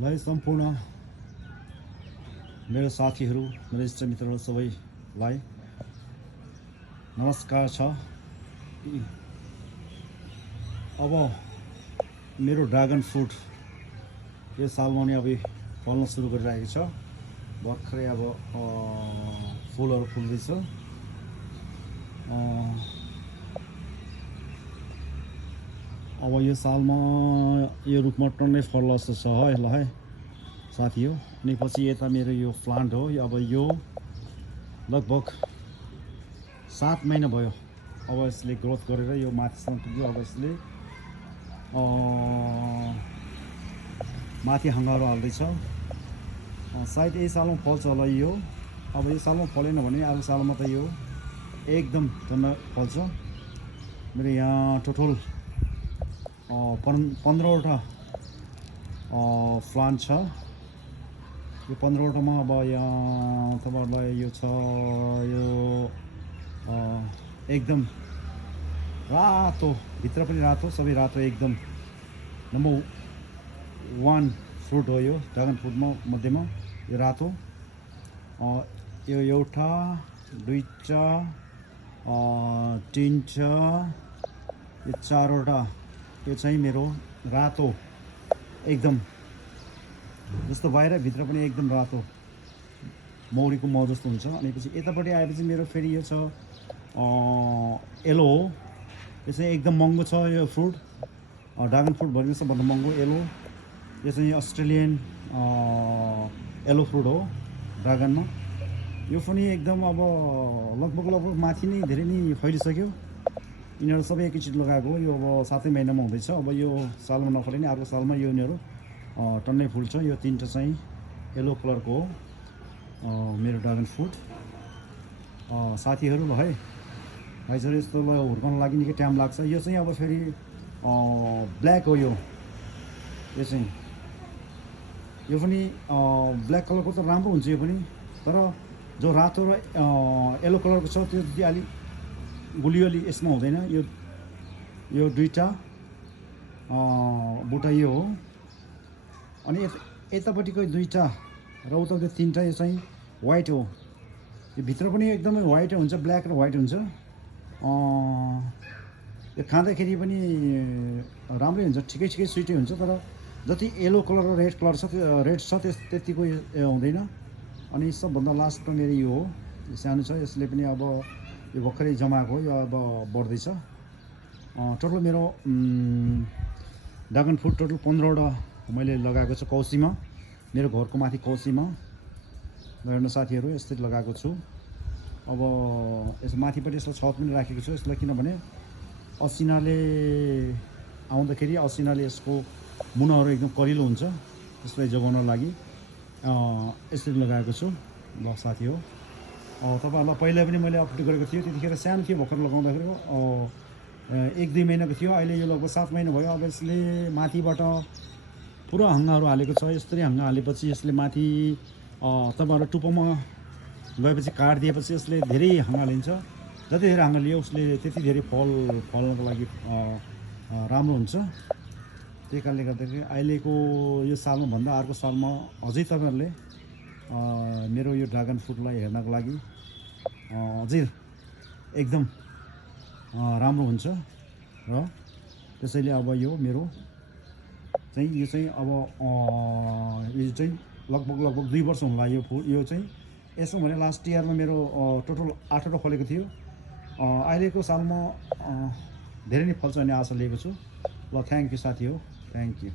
लाई सम्पूर्ण मेरो साथीहरू मेरो इष्टमित्रहरू सबैलाई नमस्कार छ। अब मेरो ड्रागन फ्रुट यो सालमा नि अब फल्न सुरु गरिरहेको छ। भर्खरै अब फुलहरू फुल्दैछ। अब यो सालमा यो रुखमा टन्नै फल्ला जस्तो छ है ल है साथी हो। अनि पछि यता मेरो यो प्लान्ट हो। अब यो लगभग 7 महिना भयो। अब यसले ग्रोथ गरेर यो माथिसम्म पुग्यो। अब यसले माथि हाँगाहरू हाल्दैछ। सायद यही सालमा फल्छ होला यो। अब यो सालमा फलेन भने अर्को सालमा त यो एकदम टन्न फल्छ। मेरो यहाँ टोटल 15वटा प्लान्ट छ। यो 15वटामा अब यहाँ तपाईँहरूलाई यो छ यो एकदम रातो, भित्र पनि रातो, सबै रातो, एकदम नम्बर 1 फ्रुट हो यो ड्रागन फ्रुटमा मध्येमा यो रातो। यो एउटा दुईटा तीनटा यो 4वटा यो चाहिँ मेरो रातो एकदम जस्तो बाहिर भित्र पनि एकदम रातो मौरीको मह जस्तो हुन्छ। अनि पछि यतापट्टि आएपछि मेरो फेरि यो छ येलो हो। यो चाहिँ एकदम महँगो छ यो फ्रुट। ड्रागन फ्रुट भन्ने सबभन्दा महँगो येलो। यो चाहिँ अस्ट्रेलियन येलो फ्रुट हो ड्रागनमा। यो पनि एकदम अब लगभग माथि नै धेरै नै फैलिसक्यो। यिनीहरू सबै एकैचोटि लगाएको हो। यो अब 7 महिनामा हुँदैछ। अब यो सालमा नफले नि अर्को सालमा यो यिनीहरू टन्नै फुल्छ। यो 3टा चाहिँ येलो कलरको हो मेरो ड्रागन फ्रुट साथीहरू ल है। भाइसर यस्तोलाई हुर्काउन लागि निकै टाइम लाग्छ। यो चाहिँ अब फेरि ब्ल्याक हो यो चाहिँ यो पनि ब्ल्याक कलरको त राम्रो हुन्छ यो पनि। तर जो रातो र येलो कलरको छ त्यो चाहिँ अलिक गुलियोली यसमा हुँदैन। यो दुईटा बुटा यो हो। अनि यतापट्टिको दुईटा र उताको 3टा यो चाहिँ वाइट हो। यो भित्र पनि एकदमै वाइट हुन्छ, ब्ल्याक र वाइट हुन्छ। यो खाँदाखेरि पनि राम्रै हुन्छ, ठिकै स्विटै हुन्छ। तर जति येलो कलर र रेड कलर छ त्यो रेड छ त्यतिको हुँदैन। अनि सबभन्दा लास्टमा मेरो यो हो, सानो छ। यसले पनि अब यो भर्खरै जमाएको हो, यो अब बढ्दैछ। टोटल मेरो ड्रागन फ्रुट टोटल 15वटा मैले लगाएको छु कौसीमा, मेरो घरको माथि कौसीमा हेर्नु साथीहरू यस्तै लगाएको छु। अब यस माथिपट्टि यसलाई छत पनि राखेको छु यसलाई, किनभने असिनाले आउँदाखेरि असिनाले यसको मुनाहरू एकदम कलिलो हुन्छ, यसलाई जोगाउन लागि यसरी लगाएको छु ल साथी हो। तपाईँहरूलाई पहिला पनि मैले अपडेट गरेको थियो। त्यतिखेर सानो थियो भर्खर लगाउँदाखेरि 1-2 महिनाको थियो। अहिले यो लगभग 7 महिना भयो। अब यसले माथिबाट पुरा हाँगाहरू हालेको छ। यस्तरी हाँगा हालेपछि यसले माथि तपाईँहरू टुप्पोमा गएपछि काटिदिएपछि यसले धेरै हाँगा लिन्छ। जति धेरै हाँगा लियो उसले त्यति धेरै फल्नको लागि राम्रो हुन्छ। त्यही कारणले गर्दाखेरि अहिलेको यो सालमा भन्दा अर्को सालमा अझै तपाईँहरूले मेरो यो ड्रागन फ्रुटलाई हेर्नको लागि अझै एकदम राम्रो हुन्छ। र त्यसैले अब यो मेरो चाहिँ यो चाहिँ अब यो चाहिँ लगभग 2 वर्ष हुन लाग्यो फुल। यो चाहिँ यसो भने लास्ट इयरमा मेरो टोटल 8वटा फलेको थियो। अहिलेको सालमा धेरै नै फल्छ भन्ने आशा लिएको छु ल। थ्याङ्क यू साथी हो, थ्याङ्क यू।